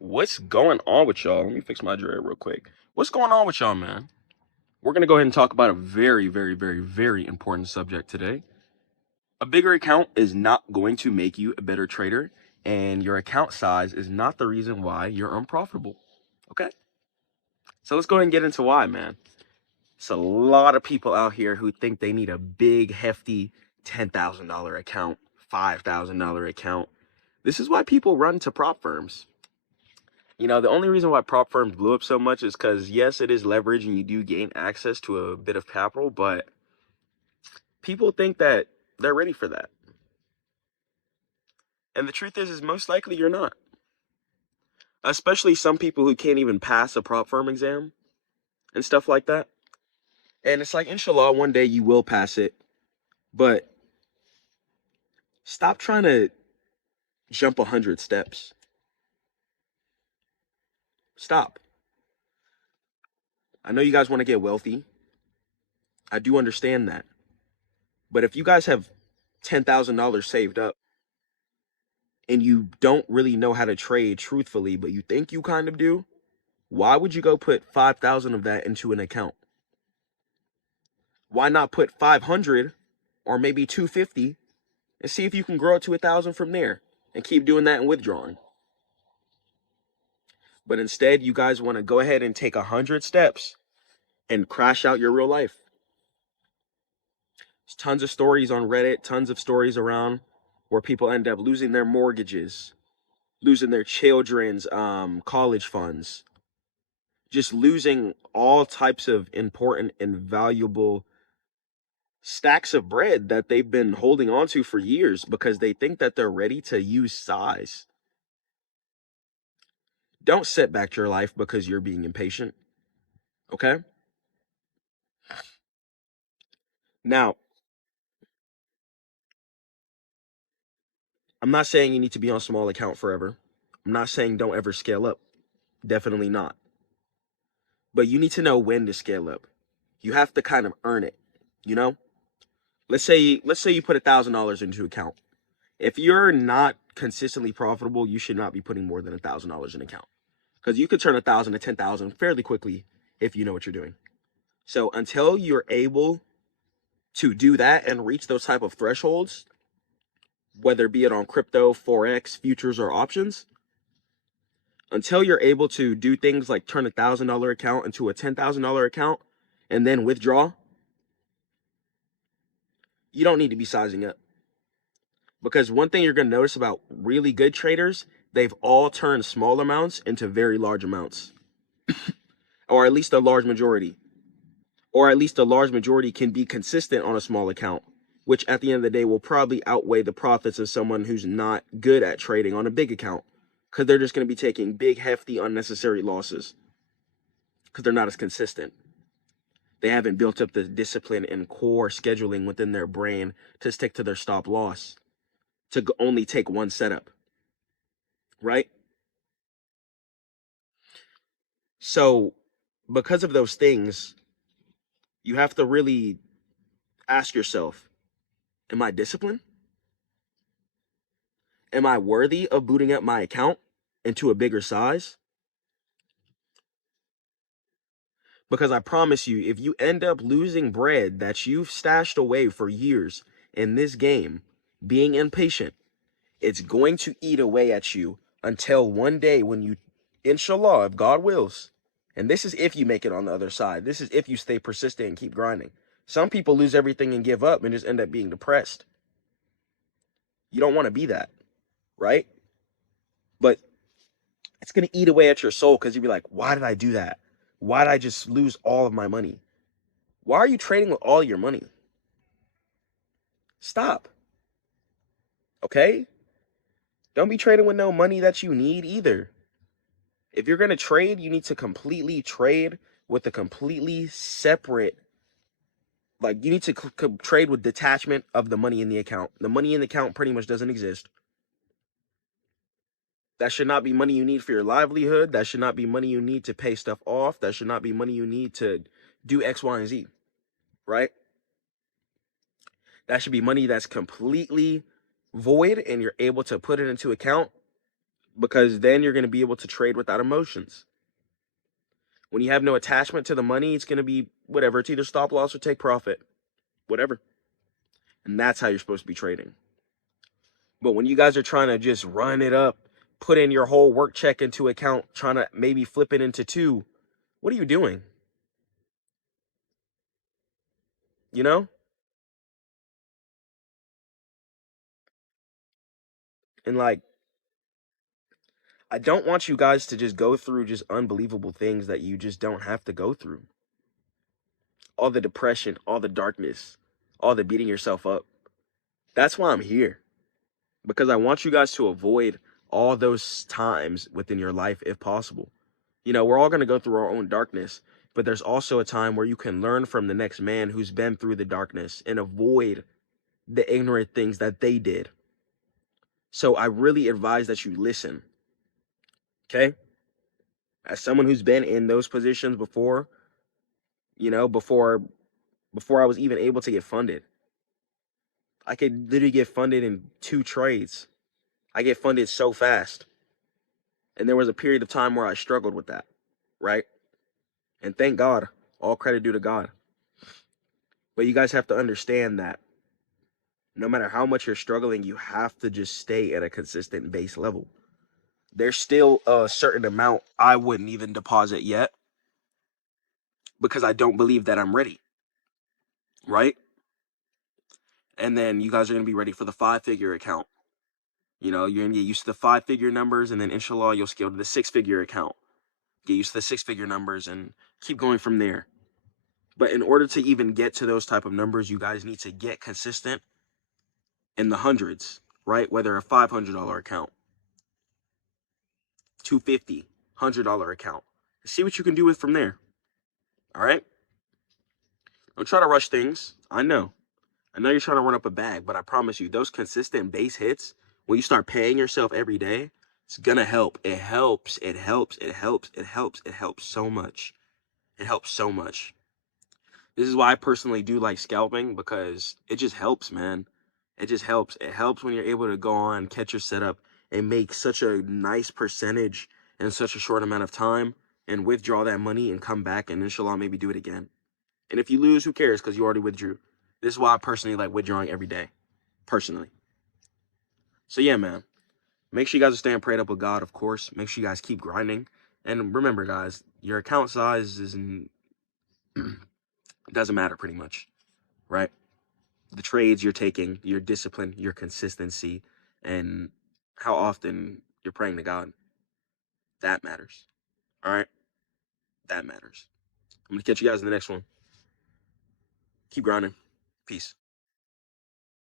What's going on with y'all? Let me fix my dread real quick. What's going on with y'all, man? We're going to go ahead and talk about a very important subject today. A bigger account is not going to make you a better trader, and your account size is not the reason why you're unprofitable. Okay? So let's go ahead and get into why, man. It's a lot of people out here who think they need a big, hefty $10,000 account, $5,000 account. This is why people run to prop firms. The only reason why prop firms blew up so much is because, yes, it is leverage and you do gain access to a bit of capital, but people think that they're ready for that. And the truth is most likely you're not. Especially some people who can't even pass a prop firm exam and stuff like that. And it's like, inshallah, one day you will pass it, but stop trying to jump 100 steps. Stop. I know you guys want to get wealthy. I do understand that. But if you guys have $10,000 saved up and you don't really know how to trade truthfully, but you think you kind of do, why would you go put 5,000 of that into an account? Why not put 500 or maybe 250 and see if you can grow it to 1,000 from there and keep doing that and withdrawing? But instead, you guys want to go ahead and take 100 steps and crash out your real life. There's tons of stories on Reddit, tons of stories around where people end up losing their mortgages, losing their children's college funds, just losing all types of important and valuable stacks of bread that they've been holding on to for years because they think that they're ready to use size. Don't set back your life because you're being impatient. Okay? Now, I'm not saying you need to be on small account forever. I'm not saying don't ever scale up. Definitely not. But you need to know when to scale up. You have to kind of earn it, you know? Let's say you put $1,000 into account. If you're not consistently profitable, you should not be putting more than $1,000 in account. Because you could turn 1,000 to 10,000 fairly quickly if you know what you're doing. So until you're able to do that and reach those type of thresholds, whether be it on crypto, forex, futures, or options, until you're able to do things like turn $1,000 account into a $10,000 account and then withdraw, you don't need to be sizing up. Because one thing you're going to notice about really good traders, they've all turned small amounts into very large amounts, or at least a large majority. Or at least a large majority can be consistent on a small account, which at the end of the day will probably outweigh the profits of someone who's not good at trading on a big account, because they're just going to be taking big, hefty, unnecessary losses because they're not as consistent. They haven't built up the discipline and core scheduling within their brain to stick to their stop loss, to only take one setup, right? So because of those things, you have to really ask yourself, am I disciplined? Am I worthy of booting up my account into a bigger size? Because I promise you, if you end up losing bread that you've stashed away for years in this game, being impatient, it's going to eat away at you until one day when you, inshallah, if God wills, and this is if you make it on the other side, this is if you stay persistent and keep grinding. Some people lose everything and give up and just end up being depressed. You don't want to be that, right? But it's going to eat away at your soul because you'll be like, why did I do that? Why did I just lose all of my money? Why are you trading with all your money? Stop. Okay? Don't be trading with no money that you need either. If you're going to trade, you need to completely trade with a completely separate, like you need to trade with detachment of the money in the account. The money in the account pretty much doesn't exist. That should not be money you need for your livelihood. That should not be money you need to pay stuff off. That should not be money you need to do X, Y, and Z, right? That should be money that's completely void and you're able to put it into account because then you're going to be able to trade without emotions. When you have no attachment to the money, it's going to be whatever. It's either stop loss or take profit, whatever. And that's how you're supposed to be trading. But when you guys are trying to just run it up, put in your whole work check into account, trying to maybe flip it into two, what are you doing? You know? And like, I don't want you guys to just go through just unbelievable things that you just don't have to go through. All the depression, all the darkness, all the beating yourself up. That's why I'm here. Because I want you guys to avoid all those times within your life if possible. You know, we're all going to go through our own darkness, but there's also a time where you can learn from the next man who's been through the darkness and avoid the ignorant things that they did. So I really advise that you listen. Okay? As someone who's been in those positions before, you know, before I was even able to get funded, I could literally get funded in 2 trades. I get funded so fast. And there was a period of time where I struggled with that, right? And thank God, all credit due to God. But you guys have to understand that no matter how much you're struggling, you have to just stay at a consistent base level. There's still a certain amount I wouldn't even deposit yet because I don't believe that I'm ready, right? And then you guys are going to be ready for the 5-figure account. You know, you're going to get used to the 5-figure numbers, and then inshallah, you'll scale to the 6-figure account. Get used to the 6-figure numbers and keep going from there. But in order to even get to those type of numbers, you guys need to get consistent in the hundreds, right? Whether a $500 account, $250, $100 account. See what you can do with from there. All right? Don't try to rush things. I know you're trying to run up a bag, but I promise you, those consistent base hits, when you start paying yourself every day, it's gonna help. It helps. It helps. It helps. It helps. It helps so much. It helps so much. This is why I personally do like scalping, because it just helps, man. It just helps. It helps when you're able to go on, catch your setup, and make such a nice percentage in such a short amount of time, and withdraw that money and come back and inshallah maybe do it again. And if you lose, who cares? Because you already withdrew. This is why I personally like withdrawing every day, personally. So yeah, man. Make sure you guys are staying prayed up with God, of course. Make sure you guys keep grinding. And remember, guys, your account size isn't doesn't matter pretty much, right? The trades you're taking, your discipline, your consistency, and how often you're praying to God. That matters. All right? That matters. I'm going to catch you guys in the next one. Keep grinding. Peace.